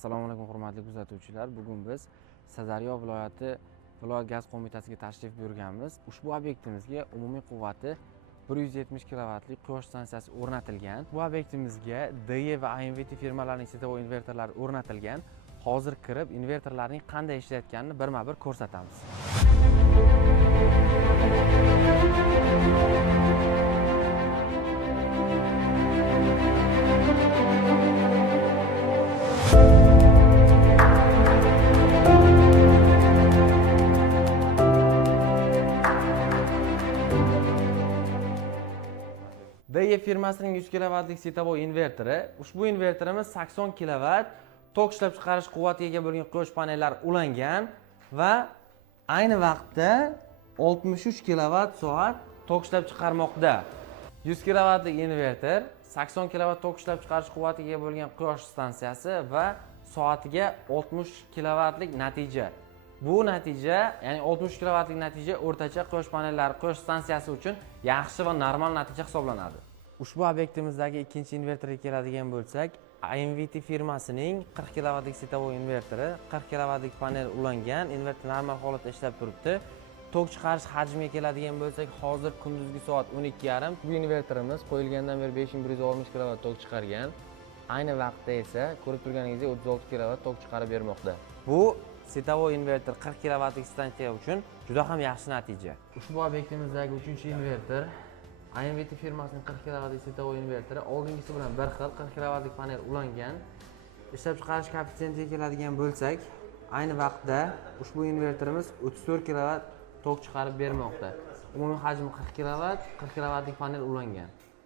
Assalomu alaykum hurmatli kuzatuvchilar. Bugun biz Sirdaryo viloyati viloyat gaz qo'mitasiga tashrif buyurganmiz. Ushbu obyektimizga umumiy quvvati 170 kilovatlik quyosh stansiyasi o'rnatilgan. Bu obyektimizga DE va IMVT firmalarining setovo invertorlari o'rnatilgan. Hozir kirib invertorlarning qanday ishlayotganini birma-bir ko'rsatamiz. DE firmasining 100 kilovatlik setovo invertori. Ushbu invertorimiz 80 kilovat tok ishlab chiqarish quvvatiga ega bo'lgan quyosh panellari ulangan va ayni vaqtda 63 kilovat soat tok ishlab chiqarmoqda. 100 kilovatlik invertor, 80 kilovat tok ishlab chiqarish quvvatiga ega bo'lgan quyosh stansiyasi va soatiga 60 kilovatlik natija. Bu natija, ya'ni 60 kilovatlik natija o'rtacha quyosh panellari quyosh stansiyasi uchun yaxshi va normal natija hisoblanadi. Ushbu obyektimizdagi ikkinchi invertorga keladigan bo'lsak, IMVT firmasining 40 kilovatlik setovo invertori, 40 kilovatlik panel ulangan, invertor normal holatda ishlab turibdi. Tok chiqarish hajmiga keladigan bo'lsak, hozir kunduzgi soat 12:30. Bu invertorimiz qo'yilgandan beri 5160 kilovat tok chiqargan. Ayni vaqtda esa ko'rib turganingizdek 36 kilovat tok chiqarib bermoqda. Bu setovo invertor 40 kilovatlik stansiya uchun juda ham yaxshi natija. Ushbu obyektimizdagi 3-invertor IMVT firmasining 40 kilovatlik setovo invertori, oldingisi bilan bir xil 40 kilovatlik panel ulangan. Ishlab chiqarish koeffitsiyentiga keladigan bo'lsak, ayni vaqtda ushbu invertorimiz 34 kilovat tok chiqarib bermoqda. Umumiy hajmi 40 kilovat, 40 kilovatlik panel ulangan.